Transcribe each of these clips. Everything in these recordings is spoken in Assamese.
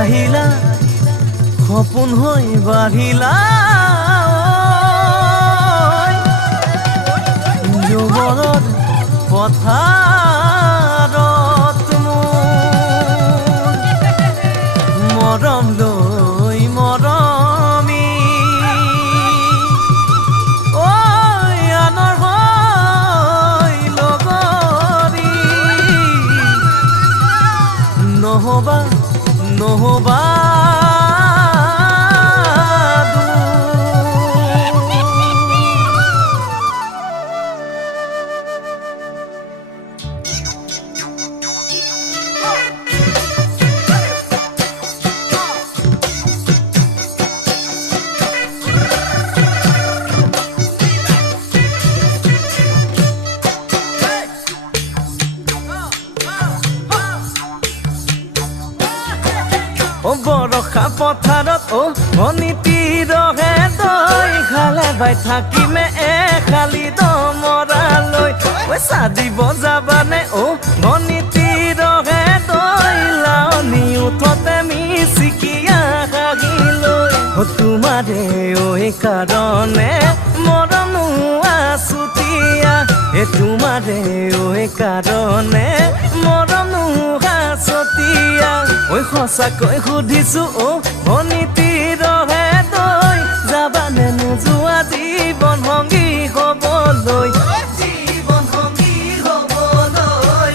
আহিলা সপোন হৈ বাঢ়িলা যুগলত পথাৰত মৰম লৈ মৰমি আনৰ হৈ লগৰী নহবা নহবা বৰষা পথাৰত অনীতি ৰহে তই খালে বাই থাকিমে খালি দমৰালৈ পইচা দিব যাবানে অনীতি ৰহে তই লাৱনি উঠতে মিচিকিয়া হাগিলৈ তোমাৰে কাৰণে মৰম আছুতীয়া তোমাৰে কাৰণে মৰম আছতীয়া সঁচাকৈ সুধিছো অনীতি ৰহে তই যাবানে নোযোৱা জীৱন সংগী হ'বলৈ জীৱন সংগী হ'বলৈ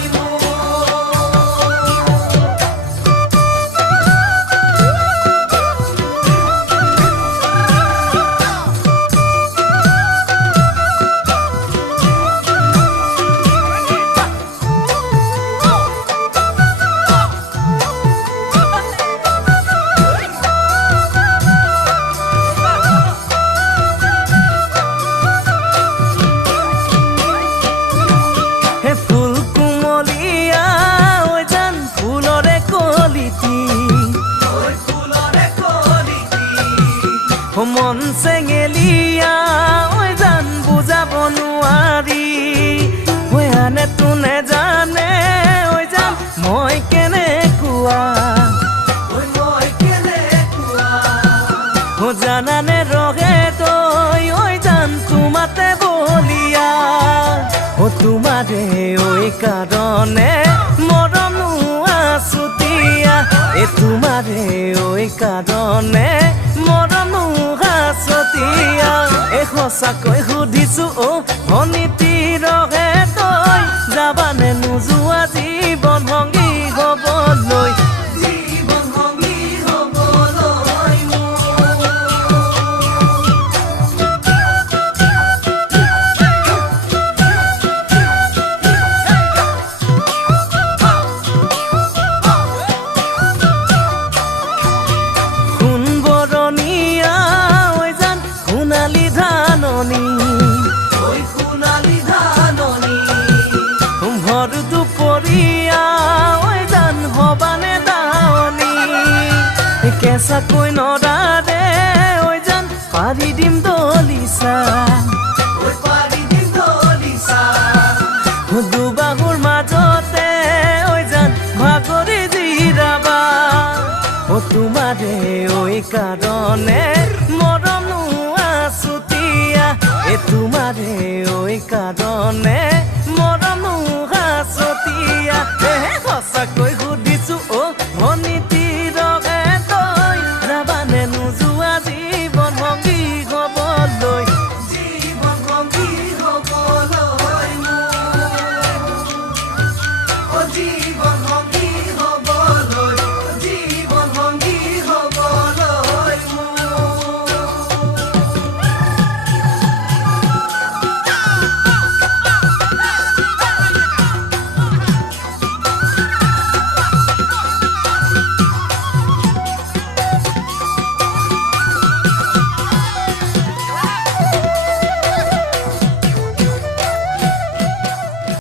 মন চেঙেলিয়া জান বুজাব নোৱাৰি আনে তোনে জানে জান মই কেনেকুৱা জানানে ৰহে তই জান তোমাতে বলিয়া তোমাৰে কাৰণে মৰম আছুতীয়া তোমাৰে কাৰণে মৰম আছতীয়া সঁচাকৈ সুধিছো অনীতি ৰহে তই যাবানে নোযোৱা জীৱন সংগী হ'বলৈ জীৱন সংগী হ'বলৈ ভৰ দুপৰীয়া জান হবানে দাৱনী কেঁচাকৈ নৰাৰে জান পাৰি দিম দলিচা দুবাহুৰ মাজতে জান ভাগৰি জিৰাবা তোমাৰে কাৰণে মৰম আছুতীয়া তোমাৰে কাৰণে মৰম আছতীয়া সঁচাকৈ সুধি